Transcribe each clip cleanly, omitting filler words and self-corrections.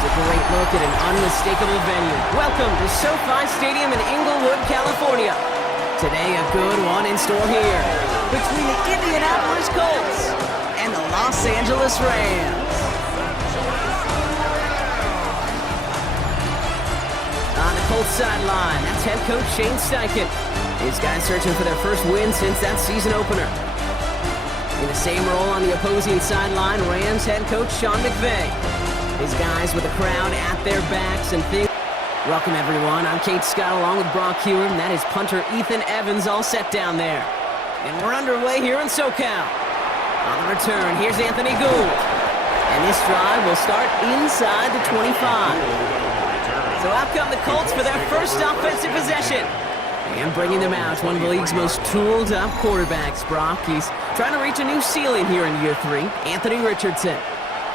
Here's a great look at an unmistakable venue. Welcome to SoFi Stadium in Inglewood, California. Today, a good one in store here between the Indianapolis Colts and the Los Angeles Rams. On the Colts sideline, that's head coach Shane Steichen. His guys searching for their first win since that season opener. In the same role on the opposing sideline, Rams head coach Sean McVay. His guys with the crowd at their backs and things. Welcome, everyone. I'm Kate Scott along with Brock Hewitt, and that is punter Ethan Evans all set down there. And we're underway here in SoCal. On the return, here's Anthony Gould. And this drive will start inside the 25. So out come the Colts for their first offensive possession. And bringing them out, one of the league's most tooled-up quarterbacks, Brock. He's trying to reach a new ceiling here in year 3, Anthony Richardson.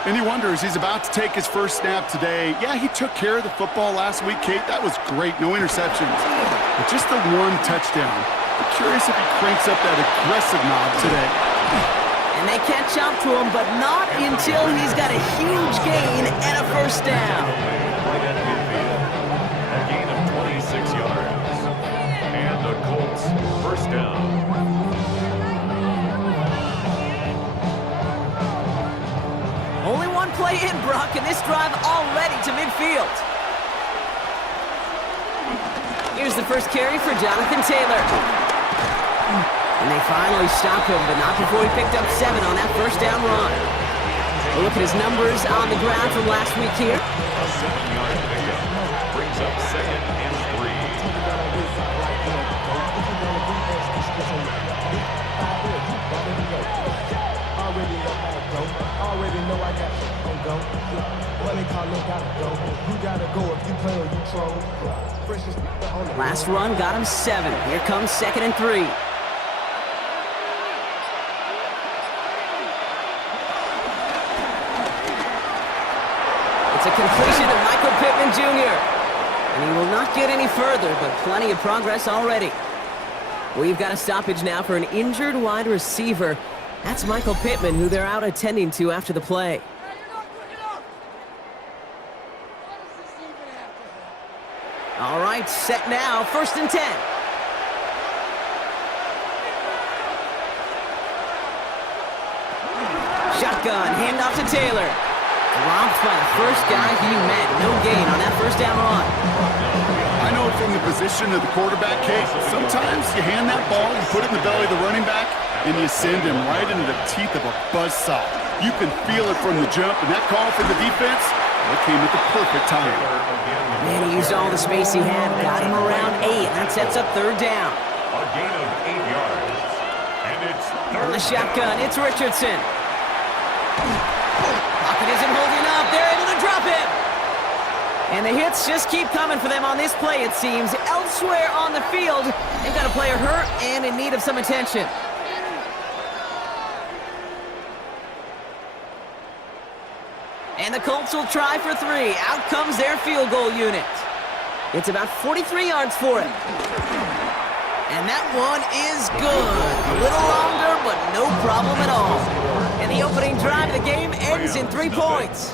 And he wonders, he's about to take his first snap today. Yeah, he took care of the football last week, Kate. That was great. No interceptions. But just the one touchdown. I'm curious if he cranks up that aggressive knob today. And they catch up to him, but not until he's got a huge gain and a first down. A gain of 26 yards. And the Colts first down. Only one play in, Brock, and this drive already to midfield. Here's the first carry for Jonathan Taylor. And they finally stop him, but not before he picked up 7 on that first down run. A look at his numbers on the ground from last week here. A 7-yard pickup brings up 2nd and 3. Already know I got you on go. Money call it gotta go. You gotta go if you play or you troll. Last run got him 7. Here comes 2nd and 3. It's a completion to Michael Pittman Jr. And he will not get any further, but plenty of progress already. We've got a stoppage now for an injured wide receiver. That's Michael Pittman, who they're out attending to after the play. All right, set now, 1st and 10. Shotgun, handoff to Taylor. Dropped by the first guy he met. No gain on that first down run. I know from the position of the quarterback, Kate, sometimes you hand that ball, you put it in the belly of the running back, and you send him right into the teeth of a buzzsaw. You can feel it from the jump, and that call from the defense, it came at the perfect time. Man, he used all the space he had, got him around 8. That sets up 3rd down. A gain of 8 yards. And it's On the shotgun, it's Richardson. Pocket isn't holding up. They're able to drop him. And the hits just keep coming for them on this play, it seems. Elsewhere on the field, they've got a player hurt and in need of some attention. And the Colts will try for 3. Out comes their field goal unit. It's about 43 yards for him. And that one is good. A little longer, but no problem at all. And the opening drive of the game ends in 3 points.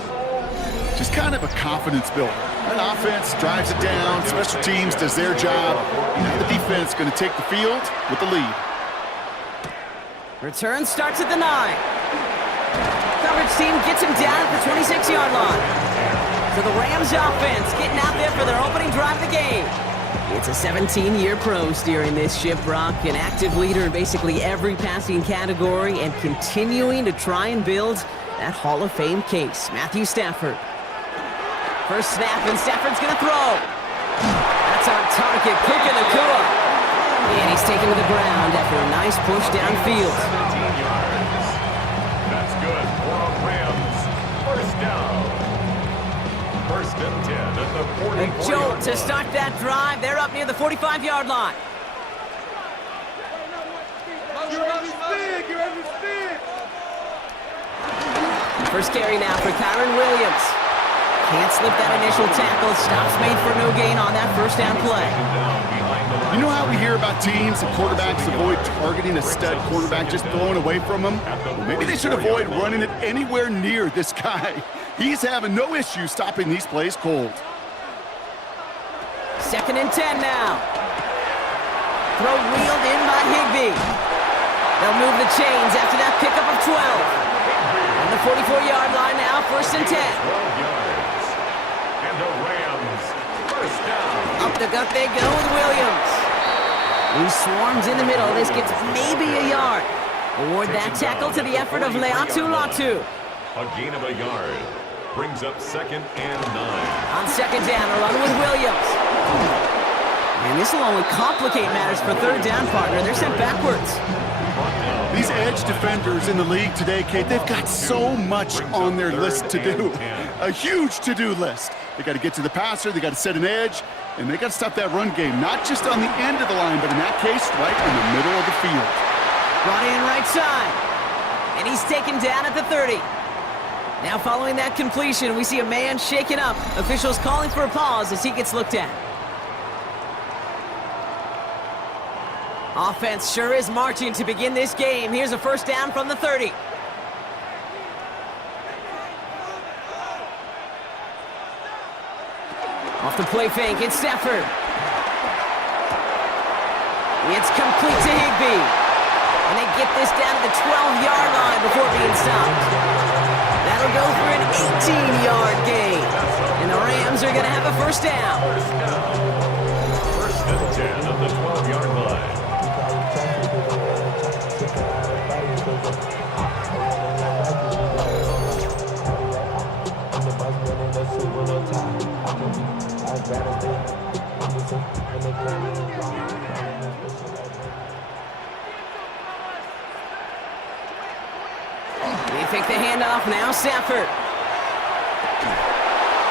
Just kind of a confidence builder. An offense drives it down, special teams does their job. Now the defense going to take the field with the lead. Return starts at the 9. Coverage team gets him down at the 26-yard line. So the Rams offense getting out there for their opening drive of the game. It's a 17-year pro steering this ship, Brock, an active leader in basically every passing category and continuing to try and build that Hall of Fame case. Matthew Stafford. First snap, and Stafford's going to throw. That's on target, Puka Nacua. And he's taken to the ground after a nice push downfield. 17 yards. That's good for a Rams. First down. 1st and 10 at the 44 A jolt to start that drive. They're up near the 45-yard line. First carry now for Kyron Williams. Can't slip that initial tackle. Stops made for no gain on that first down play. You know how we hear about teams and quarterbacks avoid targeting a stud quarterback, just throwing away from him? Maybe they should avoid running it anywhere near this guy. He's having no issue stopping these plays cold. 2nd and 10 now. Throw wheeled in by Higbee. They'll move the chains after that pickup of 12. On the 44-yard line now, 1st and 10. 12 yards. And the Rams, first down. Up the gut they go with Williams. He swarms in the middle. This gets maybe a yard. Award that tackle to the effort of Leatu Latu. A gain of a yard. Brings up 2nd and 9. On 2nd down, a run with Williams. And this will only complicate matters for 3rd down, partner. They're sent backwards. These edge defenders in the league today, Kate, they've got so much on their list to do. A huge to-do list. They got to get to the passer, they got to set an edge, and they got to stop that run game, not just on the end of the line, but in that case, right in the middle of the field. Brought in right side. And he's taken down at the 30. Now following that completion, we see a man shaken up. Officials calling for a pause as he gets looked at. Offense sure is marching to begin this game. Here's a 1st down from the 30. Off the play fake, it's Stafford. It's complete to Higbee. And they get this down to the 12-yard line before being stopped. That'll go for an 18-yard gain. And the Rams are going to have a 1st down. 1st and 10 of the 12-yard line. They fake the handoff now, Stafford.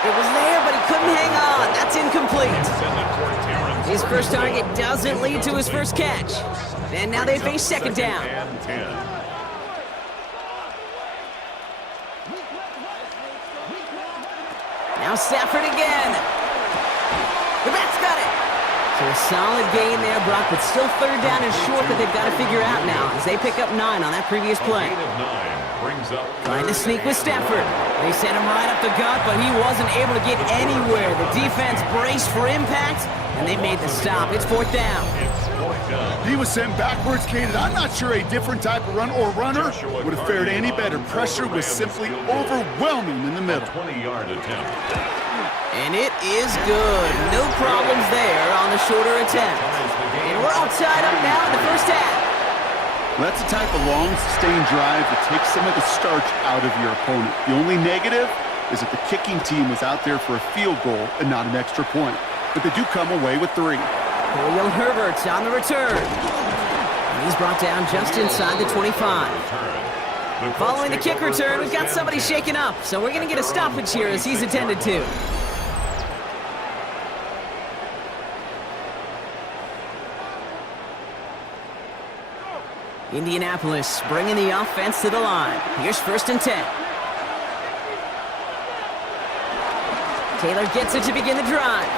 It was there, but he couldn't hang on. That's incomplete. His first target doesn't lead to his first catch. And now they face 2nd down. And 10. Now Stafford again. The Bats got it. So a solid gain there, Brock, but still 3rd down and short that they've got to figure out now as they pick up 9 on that previous play. A gain of 9 brings up Trying to sneak with Stafford. They sent him right up the gut, but he wasn't able to get anywhere. The defense braced for impact, and they made the stop. It's 4th down. It's 4th down. He was sent backwards, Kate, and I'm not sure a different type of run or runner would have fared any better. Pressure was simply overwhelming in the middle. 20-yard attempt. And it is good. No problems there on the shorter attempt. And we're all tied up now in the 1st half. That's the type of long, sustained drive that takes some of the starch out of your opponent. The only negative is that the kicking team was out there for a field goal and not an extra point. But they do come away with 3. Khalil Herbert's on the return. And he's brought down just inside the 25. Following the kick return, we've got somebody shaken up. So we're going to get a stoppage here as he's attended to. Indianapolis bringing the offense to the line. Here's 1st and 10. Taylor gets it to begin the drive.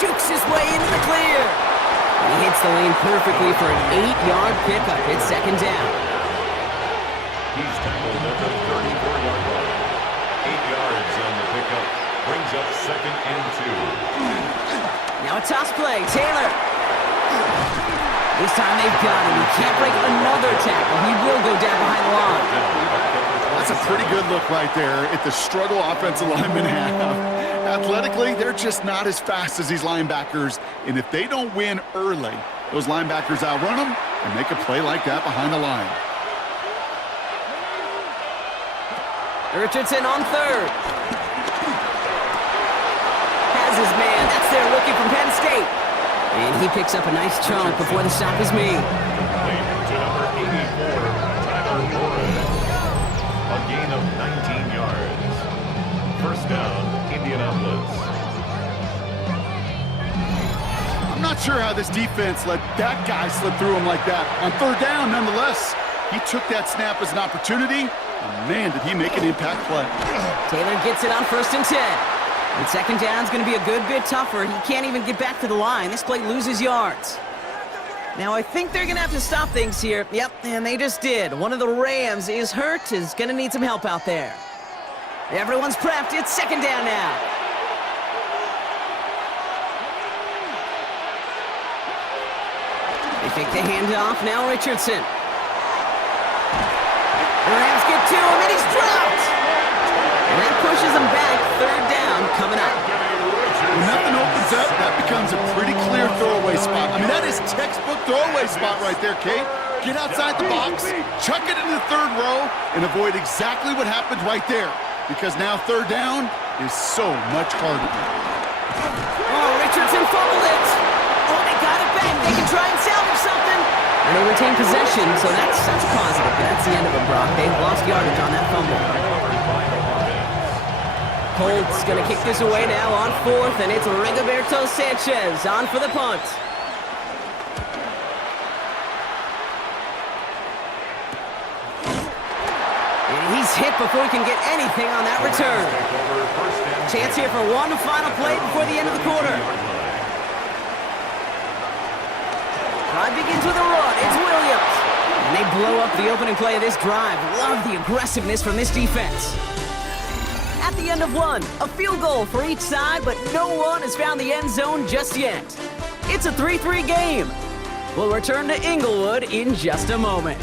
Jukes his way into the clear. And he hits the lane perfectly for an 8-yard pickup. It's 2nd down. He's tackled at the 34-yard line. 8 yards on the pickup. Brings up 2nd and 2. Now a toss play. Taylor. This time they've got him. He can't break another tackle. He will go down behind the line. That's a pretty good look right there at the struggle offensive linemen have. Athletically, they're just not as fast as these linebackers. And if they don't win early, those linebackers outrun them and make a play like that behind the line. Richardson on 3rd. Has his man. That's their rookie from Penn State. And he picks up a nice chunk before the stop is made. To number 84, Tyler Warren. A gain of 19 yards. 1st down, Indianapolis. I'm not sure how this defense let that guy slip through him like that. On 3rd down, nonetheless, he took that snap as an opportunity, and man, did he make an impact play. Taylor gets it on 1st and 10. And 2nd down's going to be a good bit tougher. He can't even get back to the line. This play loses yards. Now, I think they're going to have to stop things here. Yep, and they just did. One of the Rams is hurt, is going to need some help out there. Everyone's prepped. It's second down now. They fake the handoff. Now Richardson. The Rams get to him, and he's dropped. And that pushes him back. Third down coming up. When nothing opens up, that becomes a pretty clear throwaway spot. I mean, that is textbook throwaway spot right there, Kate. Get outside the box, chuck it into the third row, and avoid exactly what happened right there. Because now third down is so much harder. Oh, Richardson fumbled it. Oh, they got it back. They can try and salvage something. And they retain possession, so that's positive. But that's the end of it, Brock. They've lost yardage on that fumble. Colts going to kick this away now on fourth, and it's Rigoberto Sanchez on for the punt. And he's hit before he can get anything on that return. Chance here for one final play before the end of the quarter. Drive begins with a run. It's Williams. And they blow up the opening play of this drive. Love the aggressiveness from this defense. At the end of one, a field goal for each side, but no one has found the end zone just yet. It's a 3-3 game. We'll return to Inglewood in just a moment.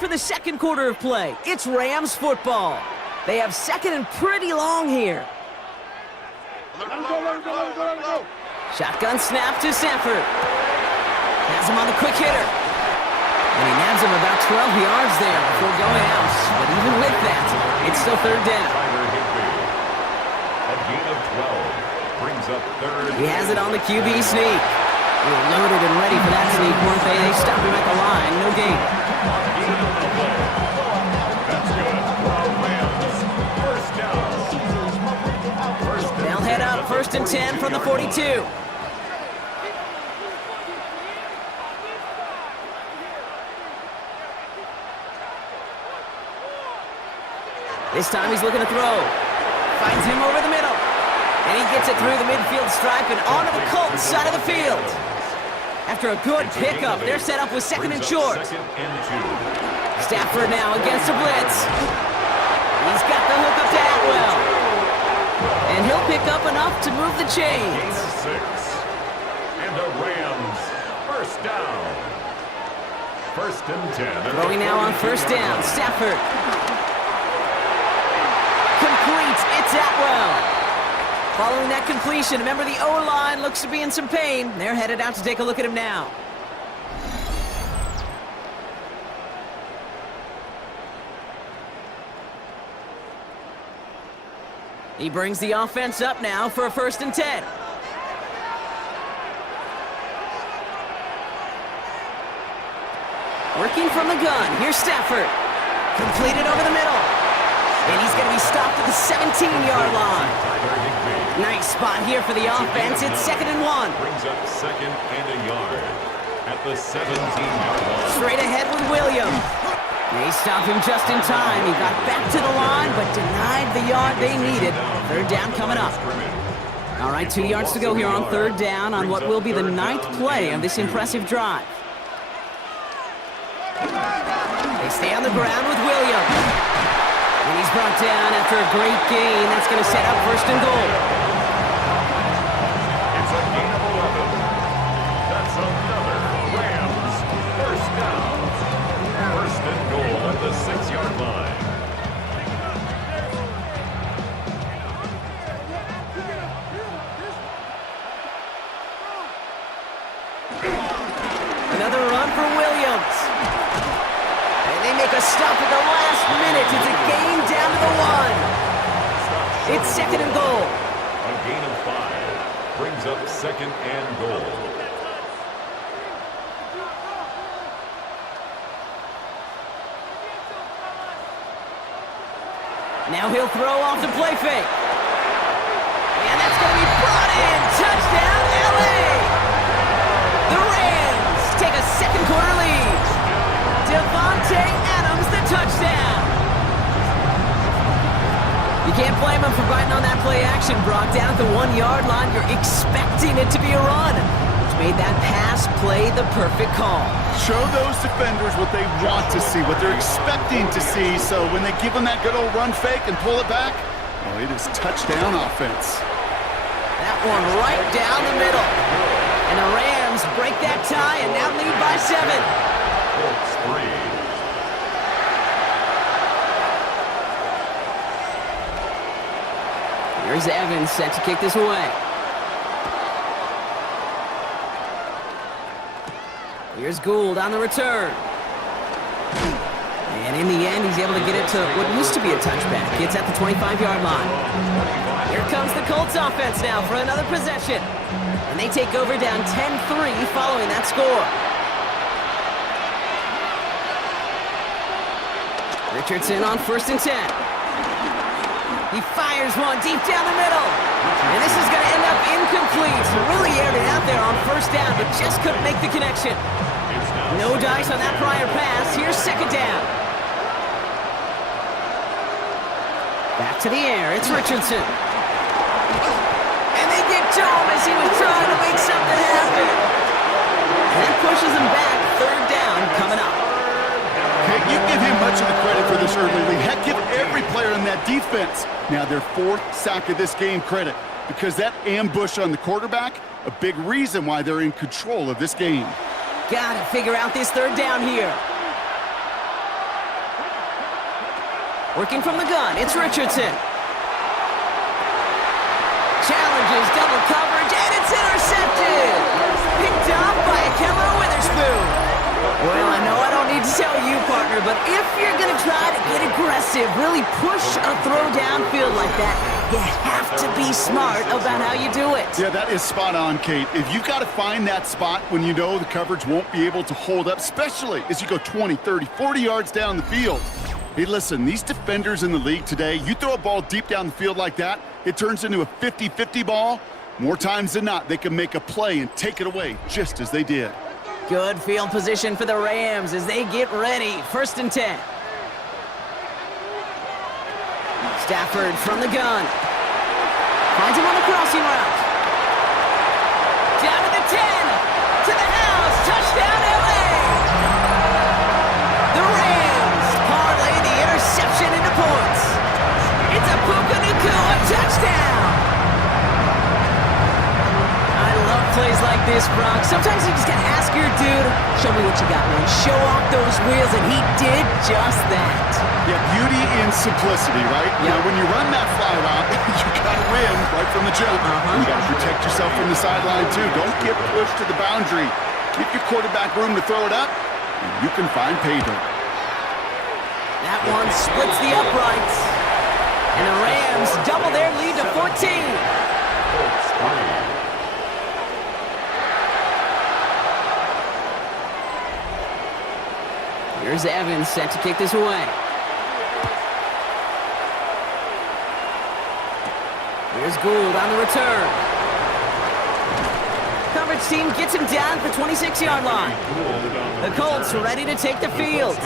For the second quarter of play, it's Rams football. They have second and pretty long here. Shotgun snap to Sanford. Has him on the quick hitter. And he nabs him about 12 yards there before going out. But even with that, it's still third down. A gain of 12 brings up third. He has it on the QB sneak. They were loaded and ready for that sneak, weren't they? They stopped him at the line. No gain. They'll head up first and 10 from the 42. This time he's looking to throw. Finds him over the middle. And he gets it through the midfield stripe and onto the Colts side of the field. After a good pickup, they're set up with second and short. Stafford now against a blitz. He's got the hook up to Atwell. And he'll pick up enough to move the chains. And the Rams, first down. First and 10. Throwing now on first down. Stafford. Complete. It's Atwell. Following that completion, remember the O-line looks to be in some pain. They're headed out to take a look at him now. He brings the offense up now for a first and 10. Working from the gun. Here's Stafford. Completed over the middle. And he's going to be stopped at the 17-yard line. Nice spot here for the offense. It's second and 1. Brings up second and a yard at the 17-yard line. Straight ahead with Williams. They stopped him just in time. He got back to the line, but denied the yard they needed. Third down coming up. All right, 2 yards to go here on third down on what will be the 9th play of this impressive drive. They stay on the ground with Williams. And he's brought down after a great gain. That's going to set up first and goal. It's a gain of 11. That's another Rams first down. First and goal at the 6-yard line. Another run for Williams. And they make a stop at the last minute. It's a gain down to the 1. It's second and goal. A gain of 5 brings up second and goal. Now he'll throw off the play fake. And that's going to be brought in. Touchdown, LA! The Rams take a second quarter lead. Devontae Adams, biting on that play action, Brock. Down at the 1-yard line, you're expecting it to be a run, which made that pass play the perfect call. Show those defenders what they want to see, what they're expecting to see, so when they give them that good old run fake and pull it back, oh, it is touchdown offense. That one right down the middle. And the Rams break that tie and now lead by 7. Colts 3. Here's Evans set to kick this away. Here's Gould on the return. And in the end, he's able to get it to what used to be a touchback. It's at the 25-yard line. Here comes the Colts offense now for another possession. And they take over down 10-3 following that score. Richardson on 1st and 10. He fires one deep down the middle. And this is going to end up incomplete. Really aired it out there on 1st down, but just couldn't make the connection. No dice on that prior pass. Here's 2nd down. Back to the air. It's Richardson. And they get to him as he was trying to make something happen. And that pushes him back. 3rd down coming up. Okay, you give him much of the credit for this early lead. Heck, give every player in that defense now their 4th sack of this game credit, because that ambush on the quarterback, a big reason why they're in control of this game. Gotta figure out this 3rd down here. Working from the gun, it's Richardson. Challenges double coverage, and it's intercepted. Picked off by Akello Witherspoon. Well, I know I don't need to tell you, partner, but if you're going to try to get aggressive, really push a throw downfield like that, you have to be smart about how you do it. Yeah, that is spot on, Kate. If you've got to find that spot when you know the coverage won't be able to hold up, especially as you go 20, 30, 40 yards down the field. Hey, listen, these defenders in the league today, you throw a ball deep down the field like that, it turns into a 50-50 ball. More times than not, they can make a play and take it away, just as they did. Good field position for the Rams as they get ready. 1st and 10. Stafford from the gun. Finds him on the crossing route. Down to the 10. To the house. Touchdown, LA. The Rams parlay the interception into points. It's a Puka Nacua touchdown. Plays like this, Brock. Sometimes you just gotta ask your dude, show me what you got, man. Show off those wheels, and he did just that. Yeah, beauty in simplicity, right? Yeah. Now, when you run that fly route, you gotta win right from the jump. You gotta protect yourself from the sideline, too. Don't get pushed to the boundary. Give your quarterback room to throw it up, and you can find pay dirt. That one splits the uprights. And the Rams double their lead to 14. Here's Evans set to kick this away. Here's Gould on the return. Coverage team gets him down at the 26-yard line. The Colts ready to take the field.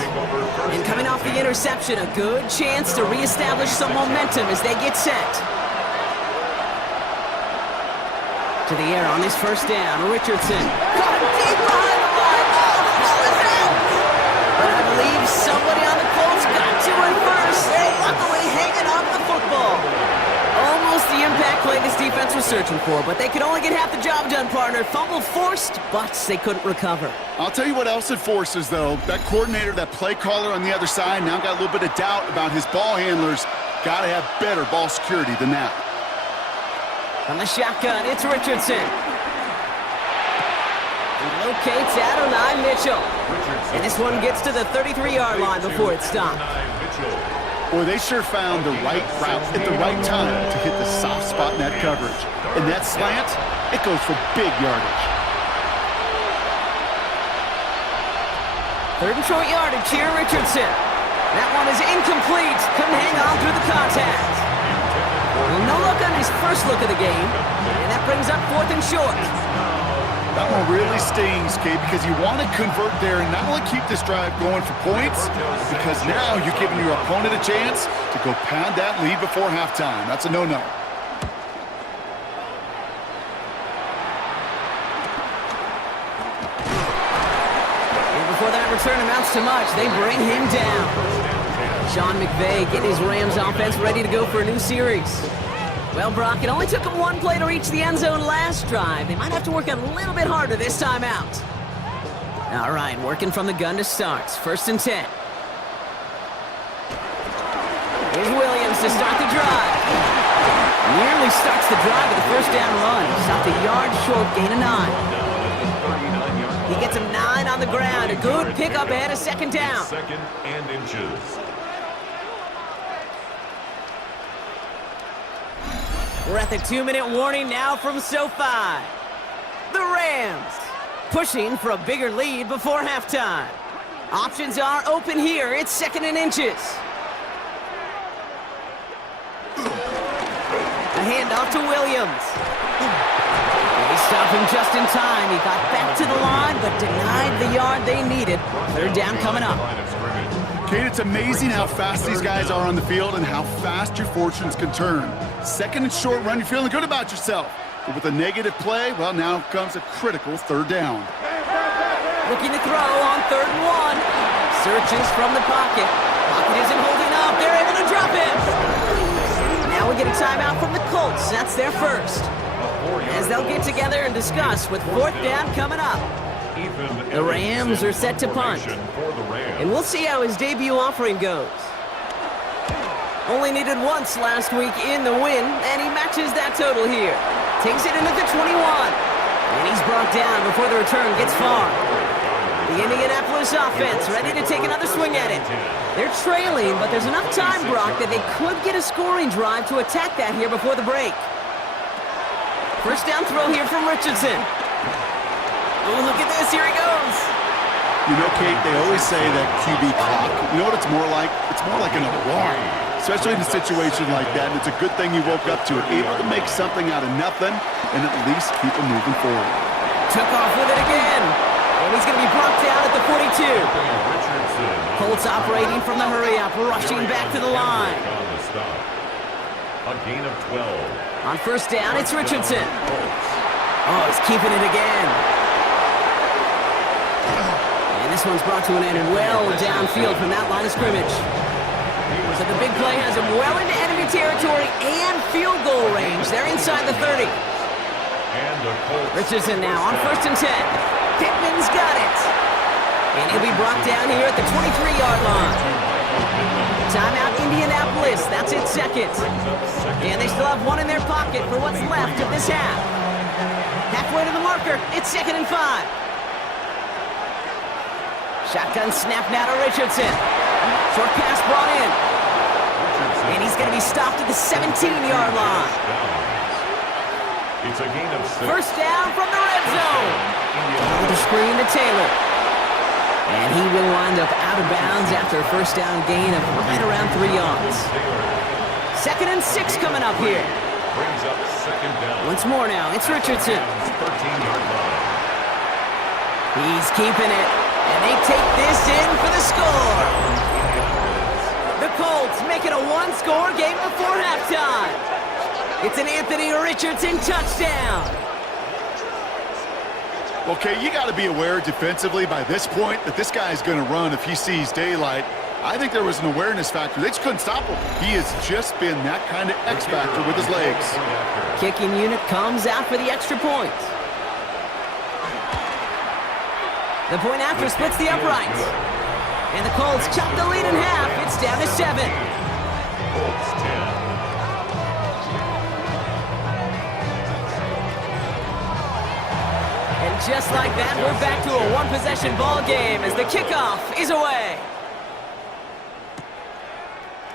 And coming off the interception, a good chance to reestablish some momentum as they get set. To the air on this 1st down, Richardson. Caught him deep behind the line. Oh, the ball is out! But I believe somebody on the Colts got to it first. They luckily hanging on to the football. Almost the impact play this defense was searching for, but they could only get half the job done, partner. Fumble forced, but they couldn't recover. I'll tell you what else it forces, though. That coordinator, that play caller on the other side, now got a little bit of doubt about his ball handlers. Got to have better ball security than that. From the shotgun, it's Richardson. He locates Adonai Mitchell. And this one gets to the 33-yard line before it stopped. Boy, they sure found the right route at the right time to hit the soft spot in that coverage. And that slant, it goes for big yardage. 3rd and short yardage here, Richardson. That one is incomplete. Couldn't hang on through the contact. Well, no look on his first look of the game. And that brings up 4th and short. That one really stings, Kate, because you want to convert there and not only keep this drive going for points, because now you're giving your opponent a chance to go pad that lead before halftime. That's a no-no. And before that return amounts to much, they bring him down. Sean McVay getting his Rams offense ready to go for a new series. Well, Brock, it only took them one play to reach the end zone last drive. They might have to work a little bit harder this time out. All right, working from the gun to start. 1st and 10. Here's Williams to start the drive. Nearly starts the drive with a 1st down run. Stopped a yard short, gain of 9. He gets him 9 on the ground. A good pickup and a 2nd down. 2nd and inches. We're at the 2-minute warning now from SoFi. The Rams pushing for a bigger lead before halftime. Options are open here. It's 2nd and inches. A handoff to Williams. They stop him just in time. He got back to the line, but denied the yard they needed. 3rd down coming up. Kate, it's amazing how fast these guys are on the field and how fast your fortunes can turn. 2nd and short run, you're feeling good about yourself. But with a negative play, well, now comes a critical 3rd down. Looking to throw on 3rd and 1. Searches from the pocket. Pocket isn't holding up. They're able to drop him. Now we get a timeout from the Colts. That's their first. As they'll get together and discuss with 4th down coming up. The Rams are set to punt. And we'll see how his debut offering goes. Only needed once last week in the win, and he matches that total here. Takes it into the 21. And he's brought down before the return gets far. The Indianapolis offense ready to take another swing at it. They're trailing, but there's enough time, Brock, that they could get a scoring drive to attack that here before the break. 1st down throw here from Richardson. Oh, look at this. Here he goes. You know, Kate, they always say that QB clock. You know what it's more like? It's more like an alarm, especially in a situation like that. And it's a good thing you woke up to it, able to make something out of nothing and at least keep them moving forward. Took off with it again. And he's going to be brought down at the 42. Colts operating from the hurry-up, rushing back to the line. A gain of 12. On 1st down, it's Richardson. Oh, he's keeping it again. And this one's brought to an end well downfield from that line of scrimmage. So the big play has him well into enemy territory and field goal range. They're inside the 30. Richardson now on 1st and 10. Pittman's got it. And he'll be brought down here at the 23-yard line. Timeout Indianapolis. That's its 2nd. And they still have one in their pocket for what's left of this half. Halfway to the marker. It's 2nd and 5. Shotgun snap now to Richardson. Short pass brought in. And he's going to be stopped at the 17-yard line. It's a gain of 6. 1st down from the red zone. With a screen to Taylor. And he will wind up out of bounds after a 1st down gain of right around 3 yards. 2nd and 6 coming up here. Brings up 2nd down. Once more now, it's Richardson. 13-yard line. He's keeping it. And they take this in for the score. The Colts make it a 1-score game before halftime. It's an Anthony Richardson touchdown. Okay, you got to be aware defensively by this point that this guy is going to run if he sees daylight. I think there was an awareness factor. They just couldn't stop him. He has just been that kind of X factor with his legs. Kicking unit comes out for the extra point. The point after splits the uprights. And the Colts chop the lead in half. It's down to 7. Colts 10. And just like that, we're back to a one-possession ball game as the kickoff is away.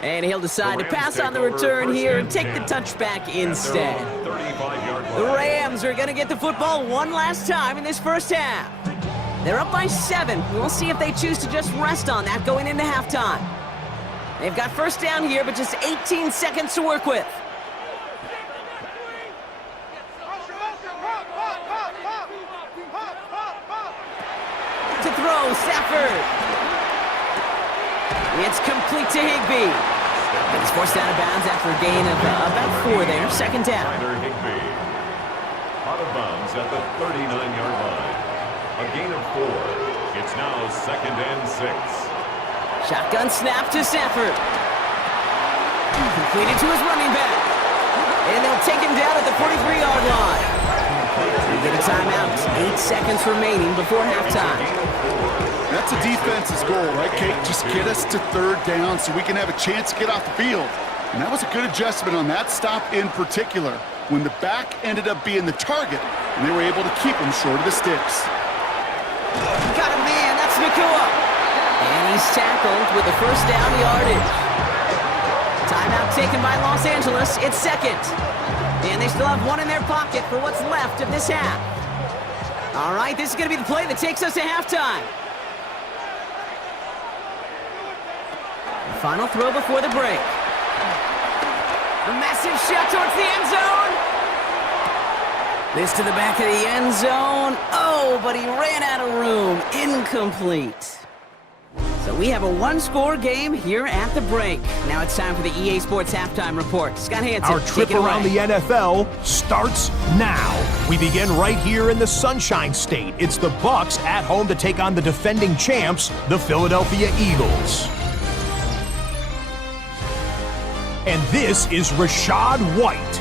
And he'll decide to pass on the return here and take the touchback instead. The Rams are going to get the football one last time in this first half. They're up by 7. We'll see if they choose to just rest on that going into halftime. They've got 1st down here, but just 18 seconds to work with. throw, Stafford. It's complete to Higbee. It's forced out of bounds after a gain of about 4 there. Second down. Higbee out of bounds at the 39-yard line. A gain of 4. It's now 2nd and 6. Shotgun snap to Stafford. Completed to his running back. And they'll take him down at the 43-yard line. We get a timeout. 8 seconds remaining before halftime. That's a defense's goal, right, Kate? Just get us to 3rd down so we can have a chance to get off the field. And that was a good adjustment on that stop in particular, when the back ended up being the target, and they were able to keep him short of the sticks. Got a man, that's Nakua. And he's tackled with the first down yardage. Timeout taken by Los Angeles. It's 2nd. And they still have 1 in their pocket for what's left of this half. All right, this is going to be the play that takes us to halftime. Final throw before the break. A massive shot towards the end zone. This to the back of the end zone. Oh, but he ran out of room. Incomplete. So we have a 1-score game here at the break. Now it's time for the EA Sports Halftime Report. Scott Hansen, our trip around the NFL starts now. We begin right here in the Sunshine State. It's the Bucs at home to take on the defending champs, the Philadelphia Eagles. And this is Rachaad White.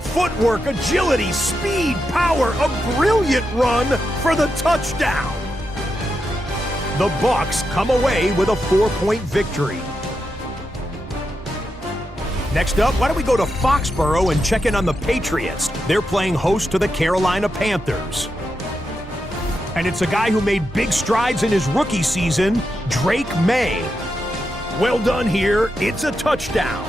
Footwork, agility, speed, power, a brilliant run for the touchdown. The Bucs come away with a 4-point victory. Next up, why don't we go to Foxborough and check in on the Patriots? They're playing host to the Carolina Panthers. And it's a guy who made big strides in his rookie season, Drake May. Well done here, it's a touchdown.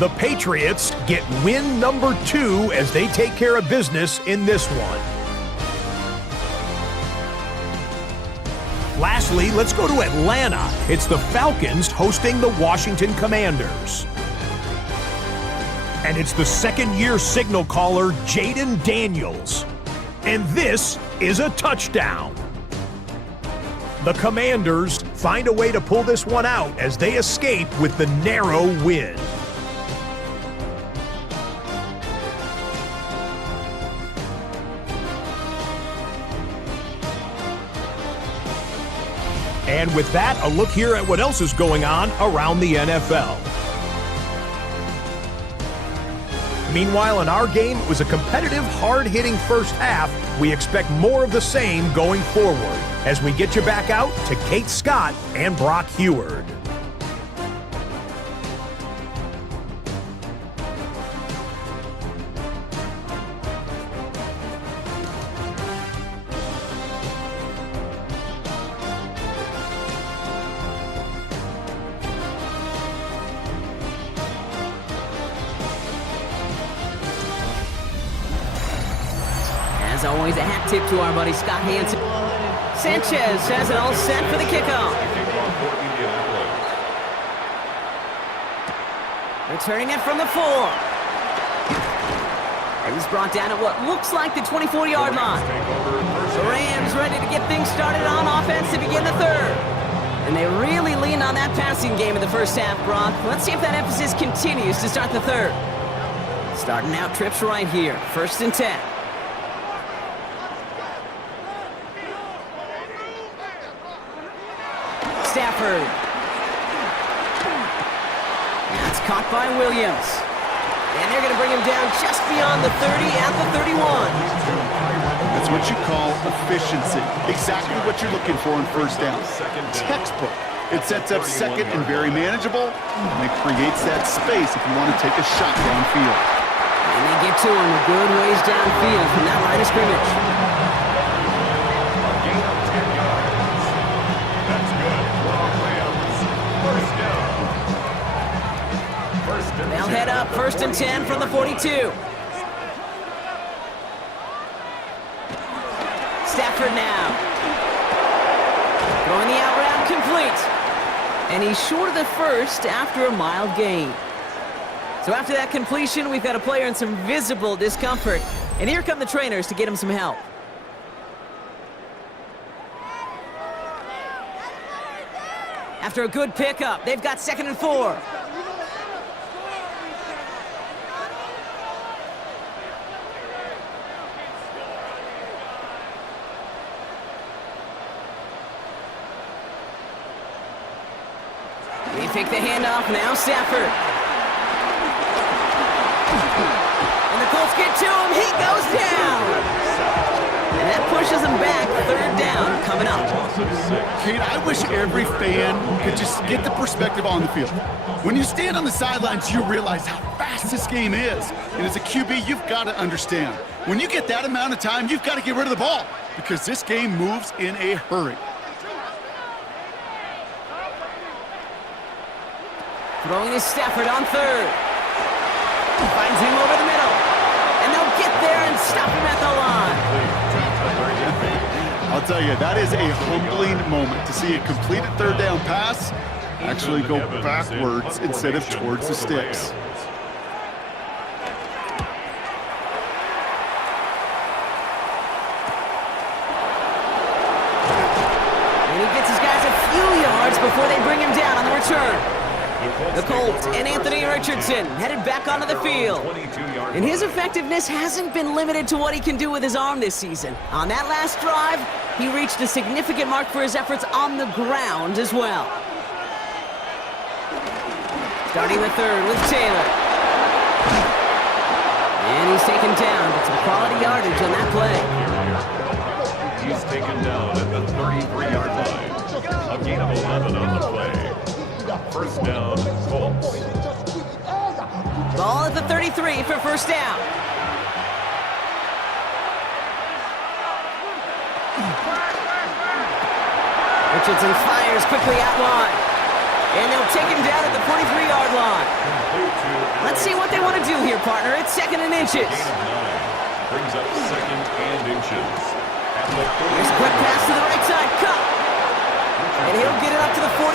The Patriots get win number 2 as they take care of business in this one. Lastly, let's go to Atlanta. It's the Falcons hosting the Washington Commanders. And it's the second-year signal caller, Jaden Daniels. And this is a touchdown. The Commanders find a way to pull this one out as they escape with the narrow win. And with that, a look here at what else is going on around the NFL. Meanwhile, in our game, it was a competitive, hard-hitting first half. We expect more of the same going forward as we get you back out to Kate Scott and Brock Heward. As always, a hat tip to our buddy Scott Hansen. Sanchez has it all set for the kickoff. Returning it from the 4. And he's brought down at what looks like the 24-yard line. The Rams ready to get things started on offense to begin the 3rd. And they really leaned on that passing game in the first half, Brock. Let's see if that emphasis continues to start the 3rd. Starting out trips right here. 1st and 10. Stafford. That's caught by Williams. And they're going to bring him down just beyond the 30 at the 31. That's what you call efficiency. Exactly what you're looking for in first down. Textbook. It sets up 2nd and very manageable, and it creates that space if you want to take a shot downfield. And they get to him a good ways downfield from that line of scrimmage. They'll head up 1st and 10 from the 42. Stafford now. Throwing the out route complete. And he's short of the 1st after a mild gain. So after that completion, we've got a player in some visible discomfort. And here come the trainers to get him some help. After a good pickup, they've got 2nd and 4. They take the handoff, now Stafford. And the Colts get to him, he goes down! And that pushes him back, 3rd down coming up. Kate, I wish every fan could just get the perspective on the field. When you stand on the sidelines, you realize how fast this game is. And as a QB, you've got to understand. When you get that amount of time, you've got to get rid of the ball because this game moves in a hurry. Throwing is Stafford on 3rd. Finds him over the middle. And they'll get there and stop him at the line. I'll tell you, that is a humbling moment to see a completed 3rd down pass actually go backwards instead of towards the sticks. And he gets his guys a few yards before they bring him down on the return. The Colts and Anthony Richardson headed back onto the field. And his effectiveness hasn't been limited to what he can do with his arm this season. On that last drive, he reached a significant mark for his efforts on the ground as well. Starting the 3rd with Taylor. And he's taken down, but some quality yardage on that play. He's taken down at the 33-yard line. A gain of 11 on the play. 1st down, Colts. Ball at the 33 for 1st down. Richardson fires quickly out wide. And they'll take him down at the 43-yard line. Let's see what they want to do here, partner. It's 2nd and inches. Gain of 9. Brings up 2nd and inches. Here's a quick pass to the right side. Cut. And he'll get it up to the 44.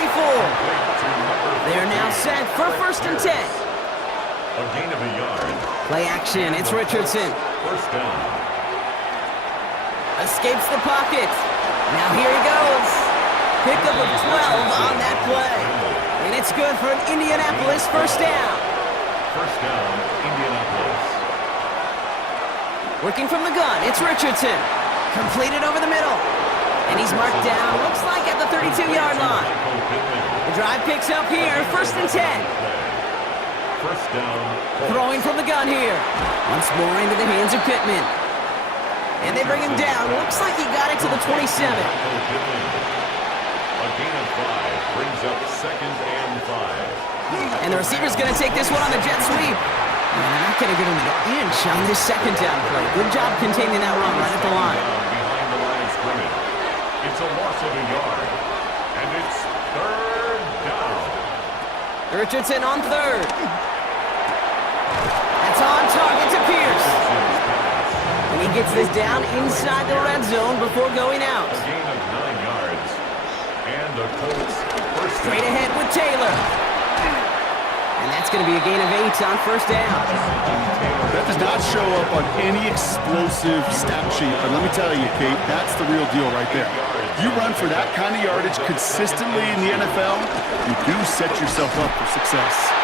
They're now set for 1st and 10. A gain of a yard. Play action. It's Richardson. 1st down. Escapes the pocket. Now here he goes. Pickup of 12 on that play. And it's good for an Indianapolis 1st down. 1st down, Indianapolis. Working from the gun, it's Richardson. Completed over the middle. And he's marked down, looks like at the 32-yard line. The drive picks up here, 1st and 10. 1st down. Throwing from the gun here. Once more into the hands of Pittman. And they bring him down. Looks like he got it to the 27. A gain of 5 brings up 2nd and 5. And the receiver's going to take this one on the jet sweep. And they're not going to get him the inch on this 2nd down play. Good job containing that run right at the line. Behind the line of scrimmage. It's a loss of a yard. And it's 3rd down. Richardson on 3rd. That's on target to Pierce. And he gets this down inside the red zone before going out. A gain of 9 yards. And the Colts 1st Straight ahead with Taylor. And that's going to be a gain of 8 on 1st down. That does not show up on any explosive stat sheet, but let me tell you, Kate, that's the real deal right there. You run for that kind of yardage consistently in the NFL, you do set yourself up for success.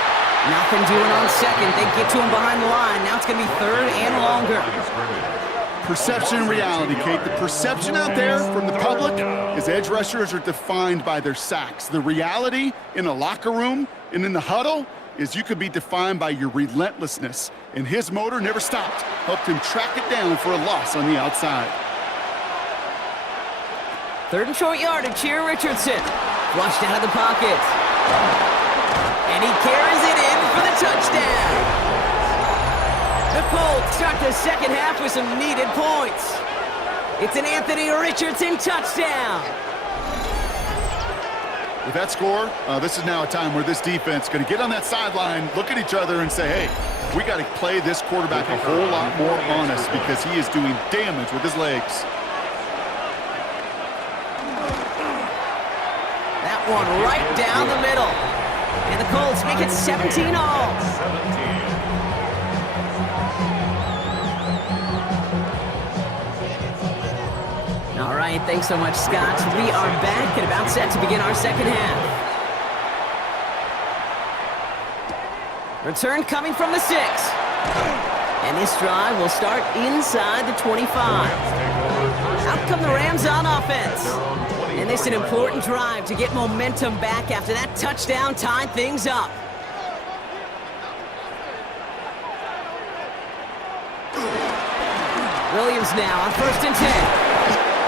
Nothing doing on 2nd. They get to him behind the line. Now it's going to be 3rd and longer. Perception and reality, Kate. The perception out there from the public is edge rushers are defined by their sacks. The reality in a locker room and in the huddle is you could be defined by your relentlessness. And his motor never stopped. Helped him track it down for a loss on the outside. 3rd and short yardage here, Richardson. Flushed out of the pocket. And he carries it in for the touchdown. The Colts start the 2nd half with some needed points. It's an Anthony Richardson touchdown. With that score, this is now a time where this defense is going to get on that sideline, look at each other and say, hey, we got to play this quarterback a whole lot more honest because he is doing damage with his legs. That one right down the middle. And the Colts make it 17 all. 17. All right, thanks so much, Scott. We are back and about set to begin our 2nd half. Return coming from the 6. And this drive will start inside the 25. Out come the Rams on offense. And this is an important drive to get momentum back after that touchdown tied things up. Williams now on 1st and 10.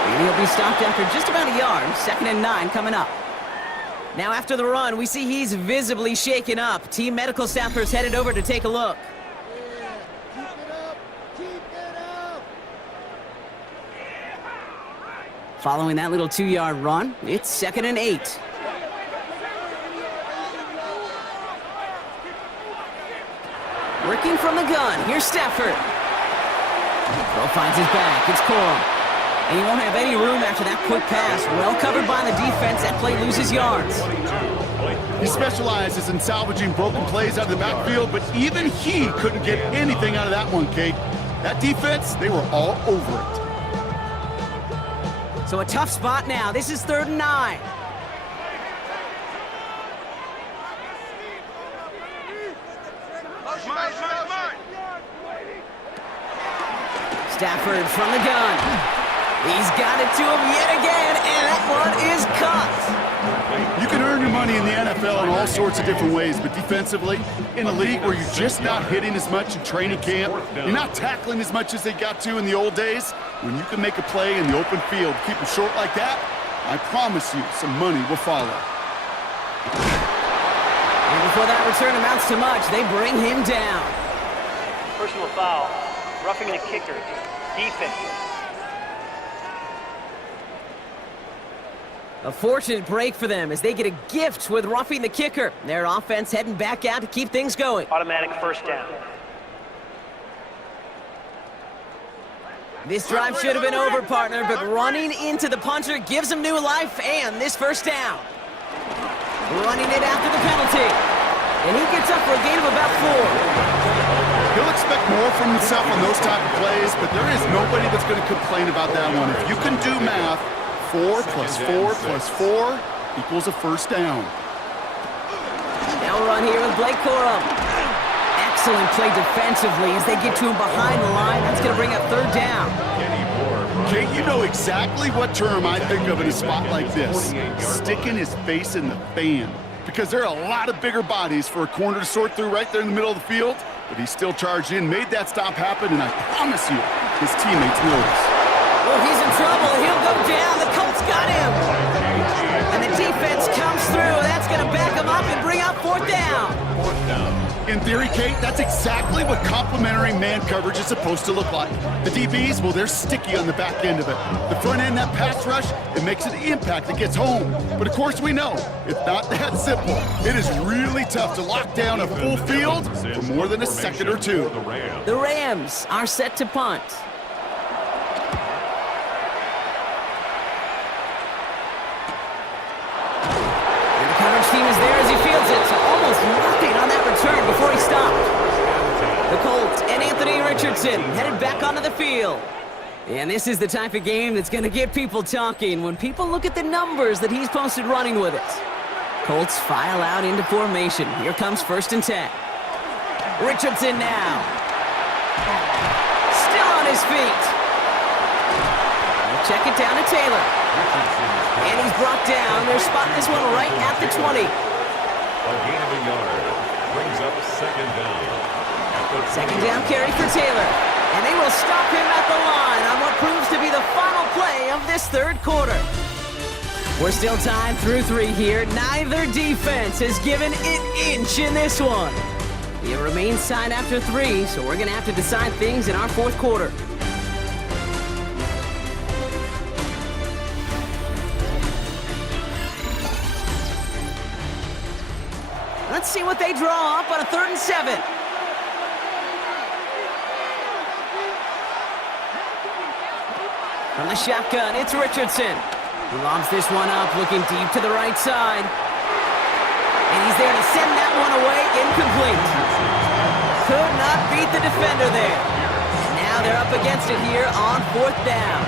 And he'll be stopped after just about a yard. 2nd and 9 coming up. Now after the run, we see he's visibly shaken up. Team medical staffers headed over to take a look. Following that little 2-yard run, it's 2nd and 8. Working from the gun, here's Stafford. Throw finds his back, it's Corum. And he won't have any room after that quick pass. Well covered by the defense, that play loses yards. He specializes in salvaging broken plays out of the backfield, but even he couldn't get anything out of that one, Kate. That defense, they were all over it. So a tough spot now. This is 3rd and 9. Stafford from the gun. He's got it to him yet again, and that one is caught. You can earn your money in the NFL in all sorts of different ways, but defensively, in a league where you're just not hitting as much in training camp, you're not tackling as much as they got to in the old days, when you can make a play in the open field, keep them short like that, I promise you some money will follow. And before that return amounts to much, they bring him down. Personal foul, roughing the kicker, defense. A fortunate break for them as they get a gift with roughing the kicker. Their offense heading back out to keep things going. Automatic 1st down. This drive should have been over, partner, but running into the punter gives them new life and this 1st down. Running it after the penalty. And he gets up for a gain of about 4. He'll expect more from himself on those type of plays, but there is nobody that's going to complain about that one. If you can do math, 4 plus 4 plus 4 equals a 1st down. Now run here with Blake Corum. Excellent play defensively as they get to him behind the line. That's going to bring up 3rd down. Kate, you know exactly what term I think of in a spot like this. Sticking his face in the fan. Because there are a lot of bigger bodies for a corner to sort through right there in the middle of the field. But he still charged in, made that stop happen, and I promise you, his teammates noticed. Oh, he's in trouble. He'll go down. The Colts got him. And the defense comes through. That's going to back him up and bring up 4th down. In theory, Kate, that's exactly what complementary man coverage is supposed to look like. The DBs, well, they're sticky on the back end of it. The front end, that pass rush, it makes an impact that gets home. But of course we know, it's not that simple. It is really tough to lock down a full field for more than a second or two. The Rams are set to punt. Team is there as he fields it. Almost nothing on that return before he stopped. The Colts and Anthony Richardson headed back onto the field. And this is the type of game that's going to get people talking when people look at the numbers that he's posted running with it. Colts file out into formation. Here comes 1st and 10. Richardson now. Still on his feet. They'll check it down to Taylor. And he's brought down. They're spotting this one right at the 20. A gain of a yard brings up 2nd down. 2nd down carry for Taylor. And they will stop him at the line on what proves to be the final play of this 3rd quarter. We're still tied through 3 here. Neither defense has given an inch in this one. It remains tied after 3, so we're going to have to decide things in our 4th quarter. Let's see what they draw up on a 3rd and 7. From the shotgun, it's Richardson. He lobs this one up, looking deep to the right side. And he's there to send that one away, incomplete. Could not beat the defender there. And now they're up against it here on 4th down.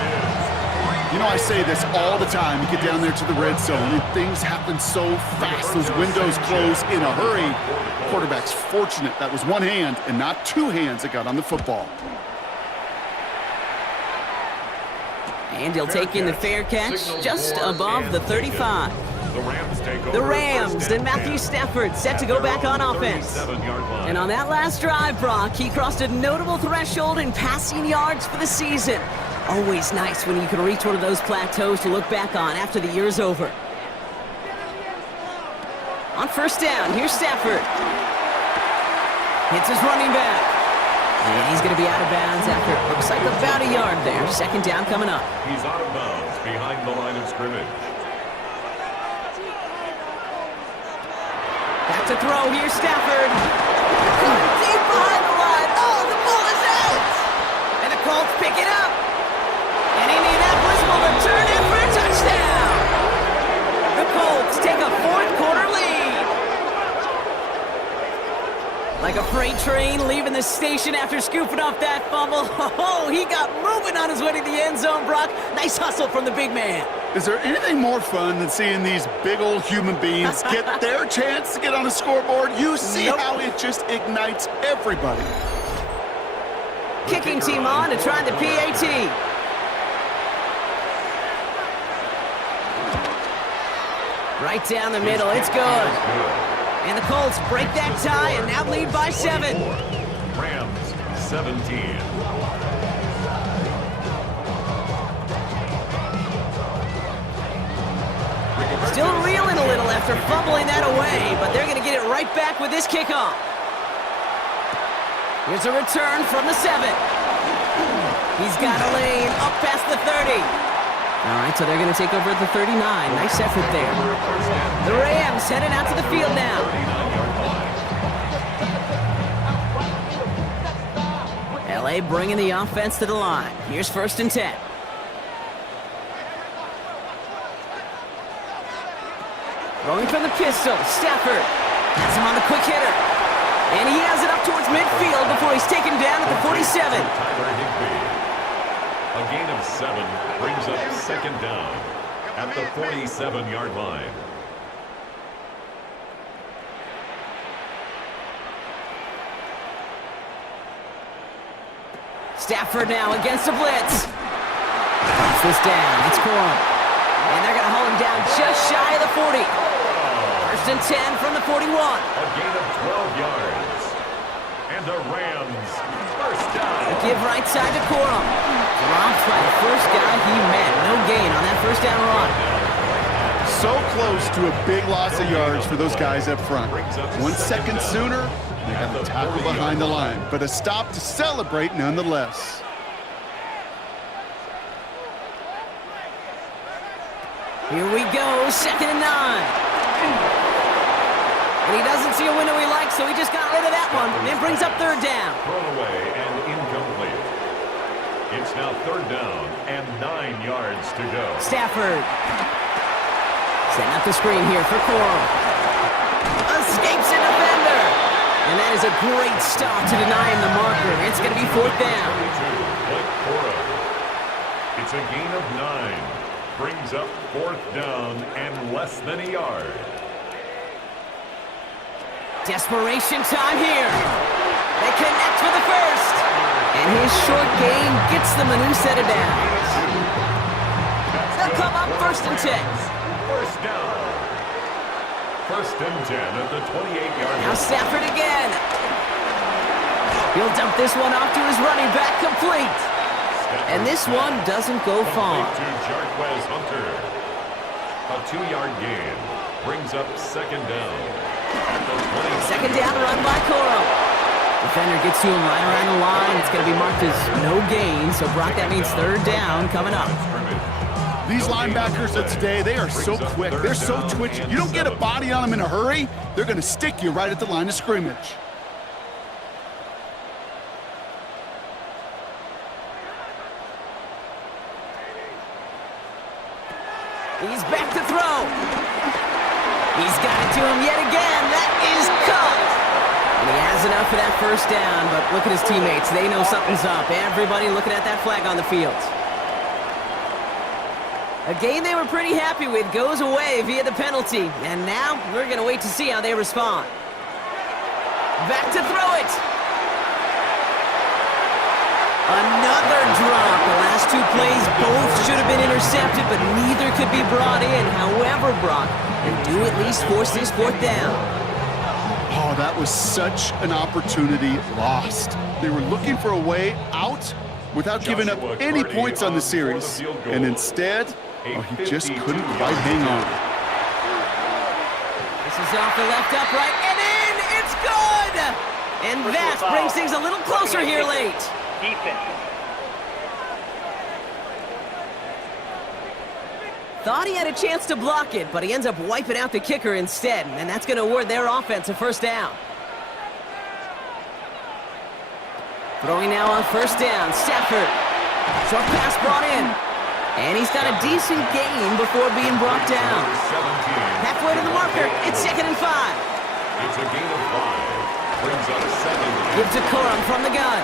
You know, I say this all the time. You get down there to the red zone, and things happen so fast. Those windows close in a hurry. Quarterback's fortunate that was one hand and not two hands that got on the football. And he'll take in the fair catch just above the 35. The Rams and Matthew Stafford set to go back on offense. And on that last drive, Brock, he crossed a notable threshold in passing yards for the season. Always nice when you can reach one of those plateaus to look back on after the year's over. On first down, here's Stafford. Hits his running back. And he's going to be out of bounds after it looks like about a yard there. Second down coming up. He's out of bounds behind the line of scrimmage. Back to throw, here's Stafford. Deep behind the line. Oh, the ball is out. And the Colts pick it up. And Indianapolis will return it for a touchdown. The Colts take a fourth quarter lead. Like a freight train leaving the station after scooping up that fumble. Oh, he got moving on his way to the end zone, Brock. Nice hustle from the big man. Is there anything more fun than seeing these big old human beings get their chance to get on a scoreboard? You see how it just ignites everybody. Kicking team on to try the PAT. Right down the middle, it's good. And the Colts break that tie and now lead by 7. Rams 17. Still reeling a little after fumbling that away, but they're going to get it right back with this kickoff. Here's a return from the 7. He's got a lane up past the 30. All right, so they're going to take over at the 39. Nice effort there. The Rams headed out to the field now. LA bringing the offense to the line. Here's first and 10. Rolling from the pistol, Stafford has him on the quick hitter. And he has it up towards midfield before he's taken down at the 47. A gain of 7 brings up second down at the 47-yard line. Stafford now against the blitz. Puts this down. It's Corum. And they're going to haul him down just shy of the 40. First and 10 from the 41. A gain of 12 yards. And the Rams first down. A give right side to Corum. Dropped by the first guy he met. No gain on that first down run. So close to a big loss of yards for those guys up front. 1 second sooner, they got a tackle behind the line, but a stop to celebrate nonetheless. Here we go, second and 9. And he doesn't see a window he likes, so he just got rid of that one. And brings up third down. Thrown away and incomplete. It's now third down and 9 yards to go. Stafford. Setting up the screen here for Corum. Escapes a defender. And that is a great stop to deny him the marker. It's going to be fourth down. It's a gain of 9. Brings up fourth down and less than a yard. Desperation time here. They connect for the first. And his short gain gets them a new set of downs. They'll come up first and 10. First down. First and 10 at the 28-yard line. Now Stafford again. He'll dump this one off to his running back, complete. And this one doesn't go far. To Jarquez Hunter. A 2-yard gain brings up second down. At the 20. Second down run by Corum. Defender gets to him right around the line. It's going to be marked as no gain. So, Brock, that means third down coming up. These linebackers of today, they are so quick. They're so twitchy. You don't get a body on them in a hurry, they're going to stick you right at the line of scrimmage. He's back to throw. He's got it to him yet again. That is caught. And he has enough for that first down, but look at his teammates. They know something's up. Everybody looking at that flag on the field. A game they were pretty happy with goes away via the penalty. And now we're going to wait to see how they respond. Back to throw it. Another drop. The last two plays both should have been intercepted, but neither could be brought in. However, Brock, they do at least force this fourth down. Oh, that was such an opportunity lost. They were looking for a way out without giving up any points on the series. And instead, he just couldn't quite hang on. This is off the left upright and in. It's good! And that brings things a little closer here late. Defense. Thought he had a chance to block it, but he ends up wiping out the kicker instead, and that's going to award their offense a first down. Throwing now on first down, Stafford. Short pass brought in, and he's got a decent gain before being brought down. Halfway to the marker, it's 2nd and 5. It's a gain of 5. Brings up 2nd. Give to Corum from the gun.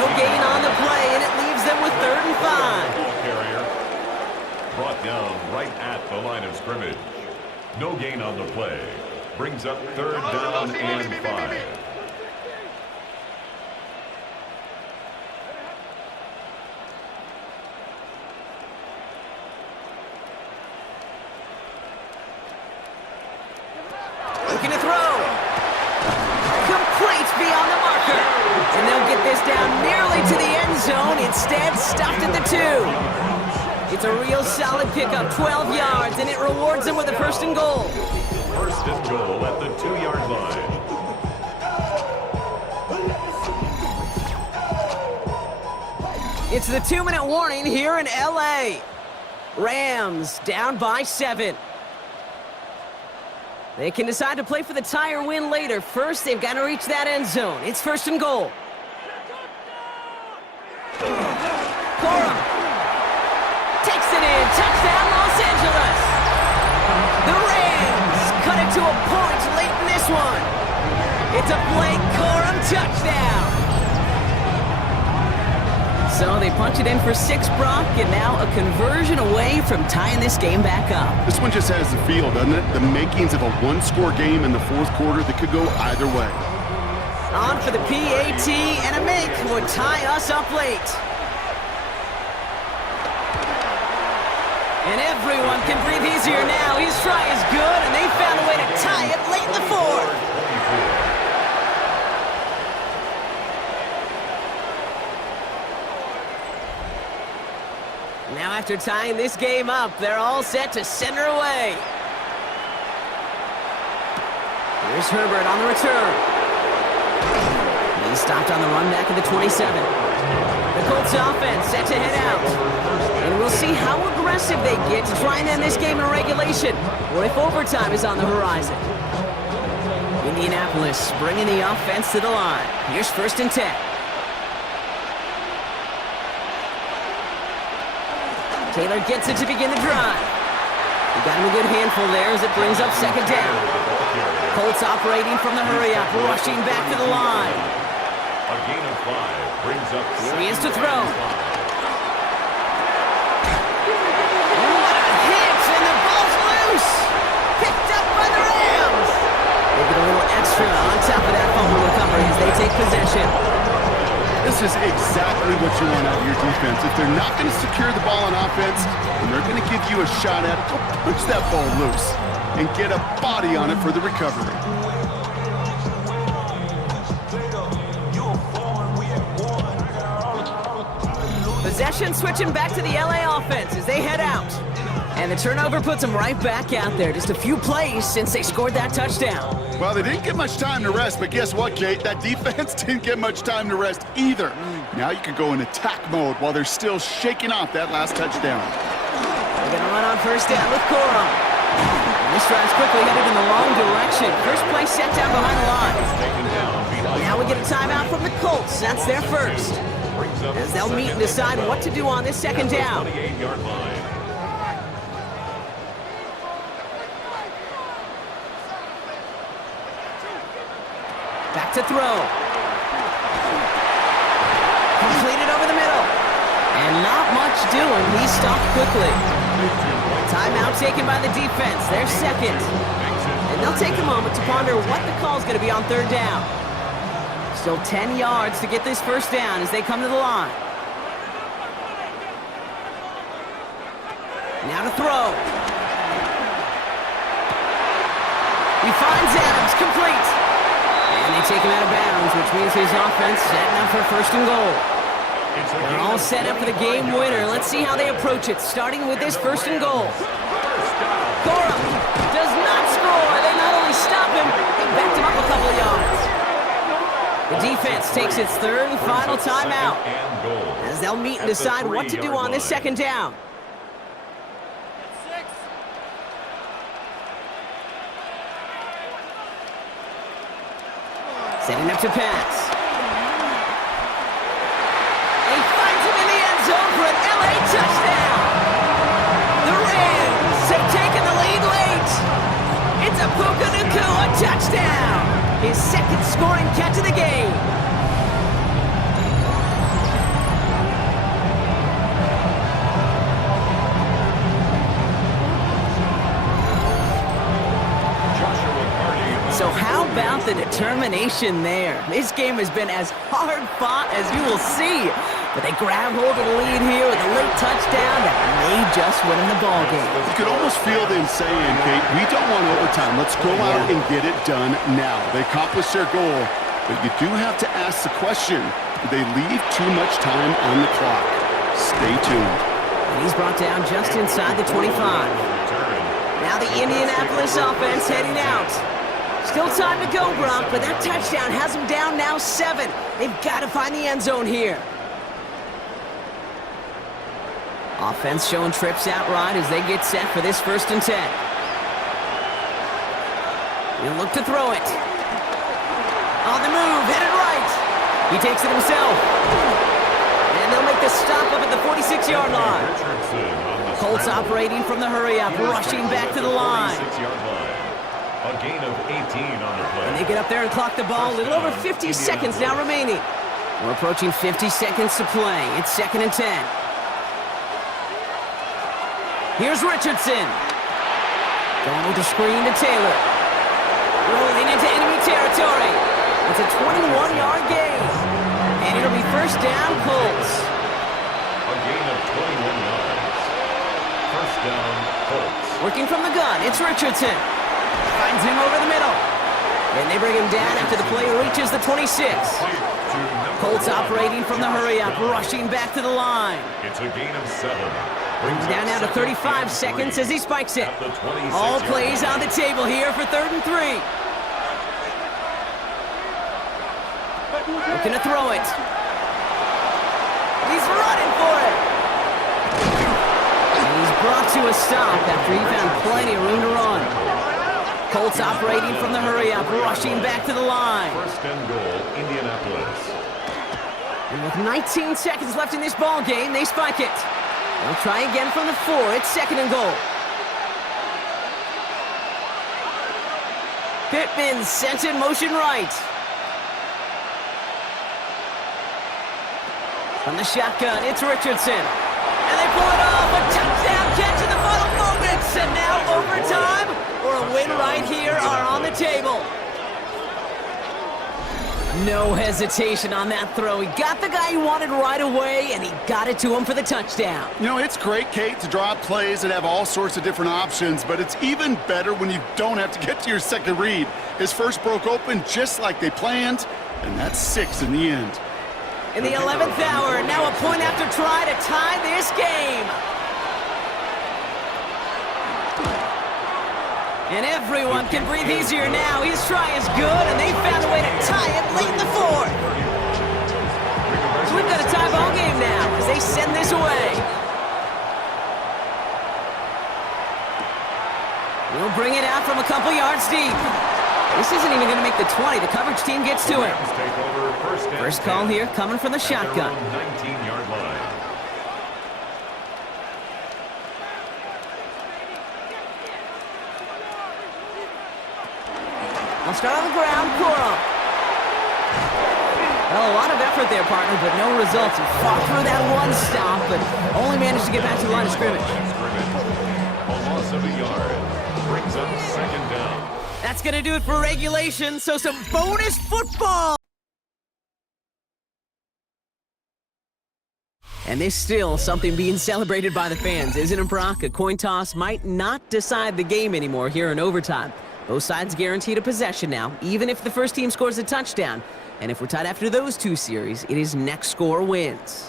No gain on the play, and it leaves them with 3rd and 5. Carrier brought down right at the line of scrimmage. No gain on the play. Brings up 3rd down and 5. Looking to throw. Complete beyond the marker. And they'll get this down nearly to the end zone. Instead, stopped at the 2. It's a real solid pickup, 12 yards, and it rewards them with a 1st and goal. 1st and goal at the 2-yard line. It's the 2-minute warning here in LA. Rams down by 7. They can decide to play for the tie or win later. First, they've got to reach that end zone. It's 1st and goal. Corum takes it in. Touchdown, Los Angeles. The Rams cut it to a point late in this one. It's a Blake Corum touchdown. So they punch it in for 6, Brock, and now a conversion away from tying this game back up. This one just has the feel, doesn't it? The makings of a one-score game in the 4th quarter that could go either way. On for the PAT, and a make would tie us up late. And everyone can breathe easier now. His try is good, and they found a way to tie it late in the 4th. Now after tying this game up, they're all set to send her away. Here's Herbert on the return. He's stopped on the run back at the 27. The Colts offense set to head out. And we'll see how aggressive they get to try and end this game in regulation, or if overtime is on the horizon. Indianapolis bringing the offense to the line. Here's 1st and 10. Taylor gets it to begin the drive. He got him a good handful there as it brings up 2nd down. Colts operating from the hurry-up, rushing back to the line. A gain of 5 brings up. Here he is to throw. What a hit, and the ball's loose. Picked up by the Rams. They get a little extra on top of that fumble recovery as they take possession. This is exactly what you want out of your defense. If they're not going to secure the ball on offense, then they're going to give you a shot at it. Go push that ball loose and get a body on it for the recovery. Possession switching back to the LA offense as they head out. And the turnover puts them right back out there. Just a few plays since they scored that touchdown. Well, they didn't get much time to rest, but guess what, Kate? That defense didn't get much time to rest either. Now you can go in attack mode while they're still shaking off that last touchdown. They're going to run on first down with Corum. This drive's quickly headed in the wrong direction. First play set down behind the line. Now we get a timeout from the Colts. That's their first. As they'll meet and decide what to do on this 2nd down. Back to throw. Completed over the middle. And not much doing. He stopped quickly. Timeout taken by the defense. Their second. And they'll take a moment to ponder what the call is going to be on third down. Still 10 yards to get this first down as they come to the line. Now to throw. He finds Adams, complete. And they take him out of bounds, which means his offense setting up for first and goal. They're all set up for the game winner. Let's see how they approach it, starting with this first and goal. Corum does not score. They not only stop him, they backed him up a couple of yards. The defense takes its third and final timeout as they'll meet and decide what to do on this second down. Setting up to pass. He finds him in the end zone for an LA touchdown. The Rams have taken the lead late. It's a Puka Nacua touchdown. His second scoring catch of the game. So how about the determination there? This game has been as hard fought as you will see. But they grab hold of the lead here with a late touchdown that may just win them the ball game. You could almost feel them saying, Kate, we don't want overtime. Let's go out and get it done now. They accomplished their goal, but you do have to ask the question, do they leave too much time on the clock? Stay tuned. He's brought down just inside the 25. Now the Indianapolis offense heading out. Still time to go, Brock, but that touchdown has them down now 7. They've got to find the end zone here. Offense showing trips out right as they get set for this 1st and 10. He'll look to throw it. On the move, headed right. He takes it himself. And they'll make the stop up at the 46-yard line. Colts operating from the hurry-up, rushing back to the line. A gain of 18 on the play. And they get up there and clock the ball. A little over 50 seconds now remaining. We're approaching 50 seconds to play. It's 2nd and 10. Here's Richardson. Going with the screen to Taylor. Rolling into enemy territory. It's a 21-yard gain. And it'll be first down, Colts. A gain of 21 yards. First down, Colts. Working from the gun, it's Richardson. Finds him over the middle. And they bring him down after the play reaches the 26. Colts operating from the hurry-up, rushing back to the line. It's a gain of 7. Down now to 35 seconds as he spikes it. All plays on the table here for 3rd and 3. Looking to throw it. He's running for it. And he's brought to a stop after he found plenty of room to run. Colts operating from the hurry-up, rushing back to the line. First and goal, Indianapolis. And with 19 seconds left in this ball game, they spike it. They'll try again from the 4. It's 2nd and goal. Pittman sent in motion right. From the shotgun, it's Richardson. And they pull it off. A touchdown catch in the final moments. And now overtime or a win right here are on the table. No hesitation on that throw. He got the guy he wanted right away, and he got it to him for the touchdown. You know, it's great, Kate, to draw up plays that have all sorts of different options, but it's even better when you don't have to get to your second read. His first broke open just like they planned, and that's 6 in the end. In the 11th hour, now a point after try to tie this game. And everyone can breathe easier now. His try is good, and they found a way to tie it late in the 4th. So we've got a tie ball game now as they send this away. We'll bring it out from a couple yards deep. This isn't even going to make the 20. The coverage team gets to it. First call here coming from the shotgun. 19-yard line. I'll start on the ground, Corum. Well, a lot of effort there, partner, but no results. He fought through that one stop, but only managed to get back to the line of scrimmage. of a yard. Brings up second down. That's going to do it for regulation, so some bonus football. And there's still something being celebrated by the fans, isn't it, Brock? A coin toss might not decide the game anymore here in overtime. Both sides guaranteed a possession now, even if the first team scores a touchdown. And if we're tied after those two series, it is next score wins.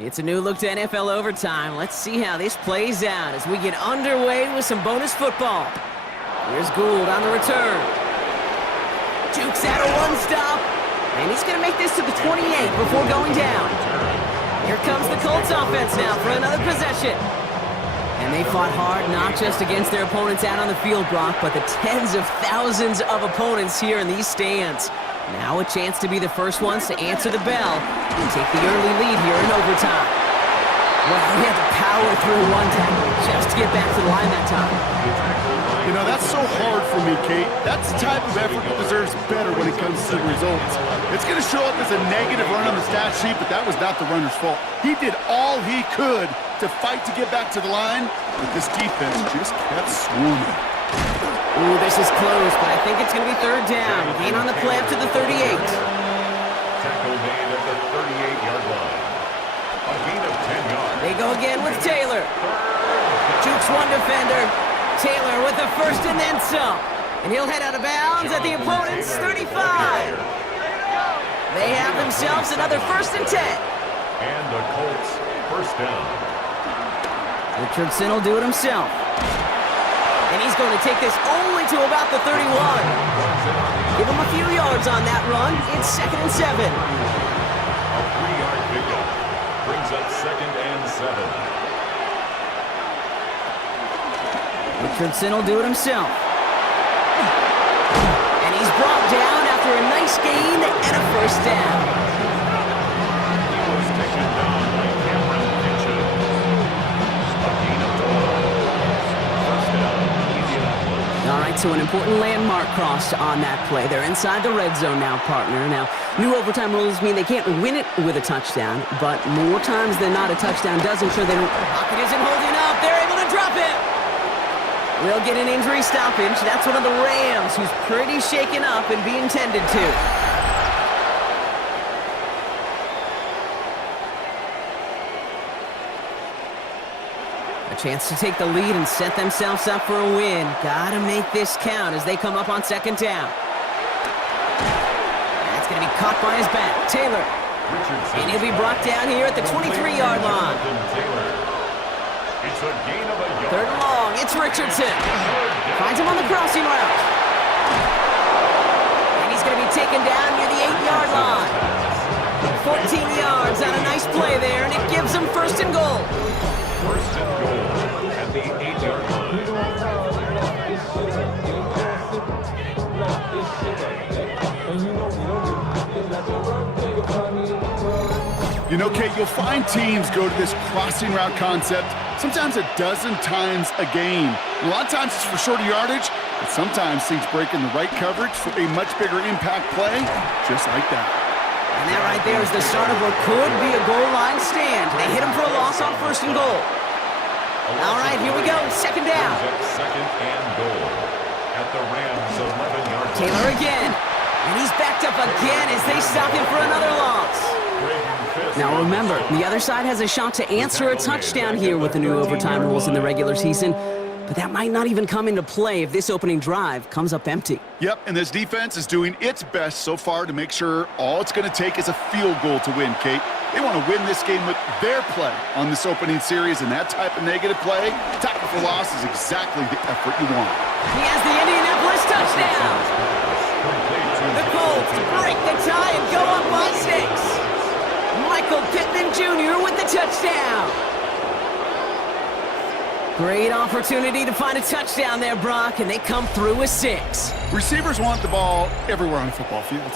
It's a new look to NFL overtime. Let's see how this plays out as we get underway with some bonus football. Here's Gould on the return. Jukes out of one stop, and he's going to make this to the 28 before going down. Here comes the Colts offense now for another possession. And they fought hard not just against their opponents out on the field, Brock, but the tens of thousands of opponents here in these stands. Now a chance to be the first ones to answer the bell and take the early lead here in overtime. Well, we had to power through one tackle just to get back to the line that time. You know, that's so hard for me, Kate. That's the type of effort that deserves better when it comes to the results. It's going to show up as a negative run on the stat sheet, but that was not the runner's fault. He did all he could to fight to get back to the line, but this defense just kept swarming. Ooh, this is close, but I think it's going to be third down. Gain on the play up to the 38. Tackle made at the 38-yard line. A gain of 10 yards. They go again with Taylor. Jukes one defender. Taylor with the first and then some. And he'll head out of bounds at the opponent's 35. They have themselves another 1st and 10. And the Colts first down. Richardson will do it himself. And he's going to take this only to about the 31. Give him a few yards on that run. It's 2nd and 7. A 3-yard pickup brings up 2nd and 7. Richardson will do it himself. And he's brought down after a nice gain and a first down. He was taken down by Cameron Kitchen. A gain of 12. First down, Indianapolis. All right, so an important landmark cross on that play. They're inside the red zone now, partner. Now, new overtime rules mean they can't win it with a touchdown, but more times than not, a touchdown does ensure they don't. Pocket isn't holding up. They're able to drop it. We'll get an injury stoppage. That's one of the Rams who's pretty shaken up and being tended to. A chance to take the lead and set themselves up for a win. Gotta make this count as they come up on 2nd down. That's gonna be caught by his back. Taylor. And he'll be brought down here at the 23-yard line. It's a gain of a yard. 3rd and long. It's Richardson. Finds him on the crossing route. And he's going to be taken down near the 8-yard line. 14 yards on a nice play there, and it gives them 1st and goal. 1st and goal at the 8-yard line. You know, Kate, you'll find teams go to this crossing route concept sometimes a dozen times a game. A lot of times it's for shorter yardage, but sometimes things break in the right coverage for a much bigger impact play, just like that. And that right there is the start of what could be a goal line stand. They hit him for a loss on 1st and goal. All right, here we go. 2nd down. 2nd and goal at the Rams' 11-yard line. Taylor again. And he's backed up again as they stop him for another loss. Now remember, the other side has a shot to answer a touchdown here with the new overtime rules in the regular season, but that might not even come into play if this opening drive comes up empty. Yep, and this defense is doing its best so far to make sure all it's going to take is a field goal to win, Kate. They want to win this game with their play on this opening series, and that type of negative play, tackle for loss, is exactly the effort you want. He has the Indianapolis touchdown. The Colts break the tie and go up by 6. Michael Pittman Jr. with the touchdown. Great opportunity to find a touchdown there, Brock, and they come through with 6. Receivers want the ball everywhere on a football field.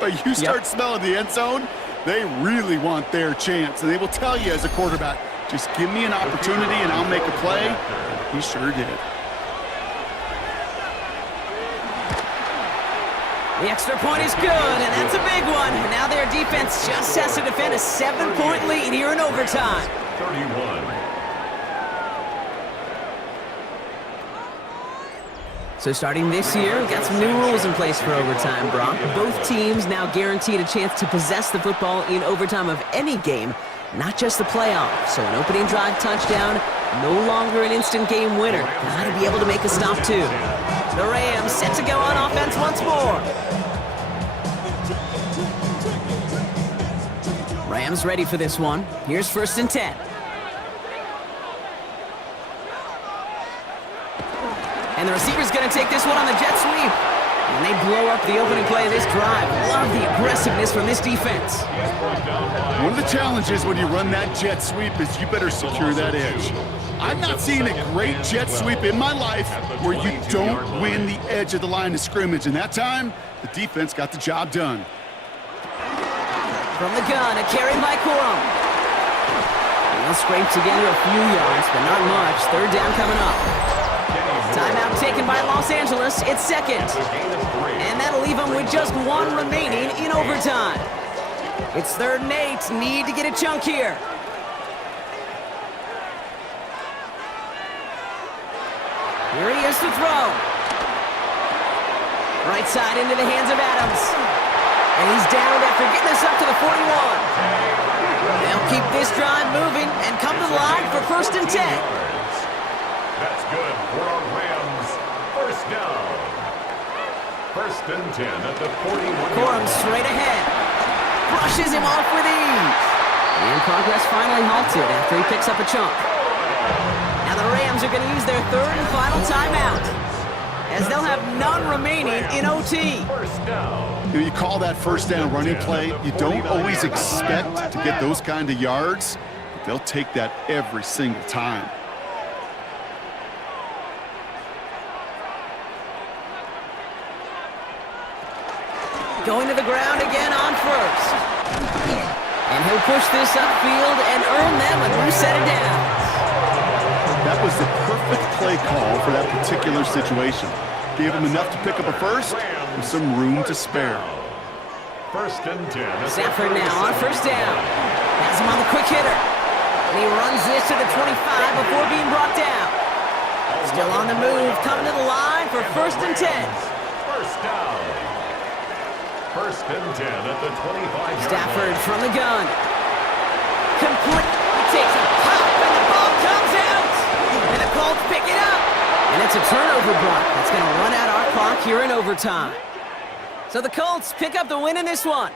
But you start smelling the end zone, they really want their chance. And they will tell you as a quarterback, just give me an opportunity and I'll make a play. He sure did. The extra point is good, and that's a big one. Now their defense just has to defend a 7-point lead here in overtime. 31. So starting this year, we've got some new rules in place for overtime, Brock. Both teams now guaranteed a chance to possess the football in overtime of any game, not just the playoffs. So an opening drive touchdown, no longer an instant game winner. Got to be able to make a stop, too. The Rams set to go on offense once more. Rams ready for this one. Here's 1st and 10. And the receiver's going to take this one on the jet sweep. And they blow up the opening play of this drive. Love the aggressiveness from this defense. One of the challenges when you run that jet sweep is you better secure that edge. I've not seen a great jet sweep in my life where you don't win the edge of the line of scrimmage. And that time, the defense got the job done. From the gun, a carry by Corum. They'll scrape together a few yards, but not much. 3rd down coming up. Timeout taken by Los Angeles. It's 2nd. And that'll leave them with just 1 remaining in overtime. It's 3rd and 8. Need to get a chunk here. Here he is to throw. Right side into the hands of Adams. And he's down after getting us up to the 41. They'll keep this drive moving and come to the line for 1st and 10. That's good for our Rams. 1st down. 1st and 10 at the 41. Corum straight ahead. Brushes him off with ease. And progress finally halted after he picks up a chunk. Now the Rams are going to use their 3rd and final timeout, as they'll have none remaining in OT. 1st down. You call that 1st down running play. You don't always expect to get those kind of yards, but they'll take that every single time. Going to the ground again on 1st. And he'll push this upfield and earn them a new set of downs. That was the perfect play call for that particular situation. Gave him enough to pick up a 1st with some room to spare. 1st and 10. Stafford now on 1st down. Has him on the quick hitter. And he runs this to the 25 before being brought down. Still on the move, coming to the line for 1st and 10. 1st down. 1st and 10 at the 25. Stafford from the gun. Complete. He takes a pop and the ball comes out. And the Colts pick it up. And it's a turnover block that's going to run out our clock here in overtime. So the Colts pick up the win in this one.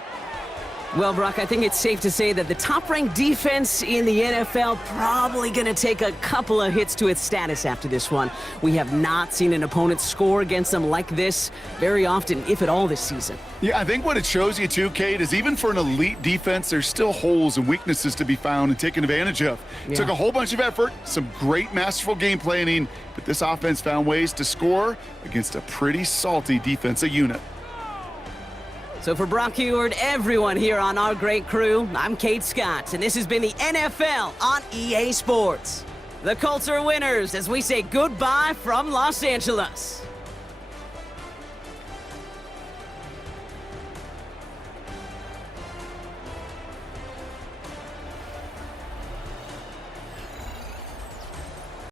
Well, Brock, I think it's safe to say that the top-ranked defense in the NFL probably going to take a couple of hits to its status after this one. We have not seen an opponent score against them like this very often, if at all, this season. Yeah, I think what it shows you too, Kate, is even for an elite defense, there's still holes and weaknesses to be found and taken advantage of. Yeah. Took a whole bunch of effort, some great masterful game planning, but this offense found ways to score against a pretty salty defensive unit. So for Brock Heward, everyone here on our great crew, I'm Kate Scott, and this has been the NFL on EA Sports. The Colts are winners as we say goodbye from Los Angeles.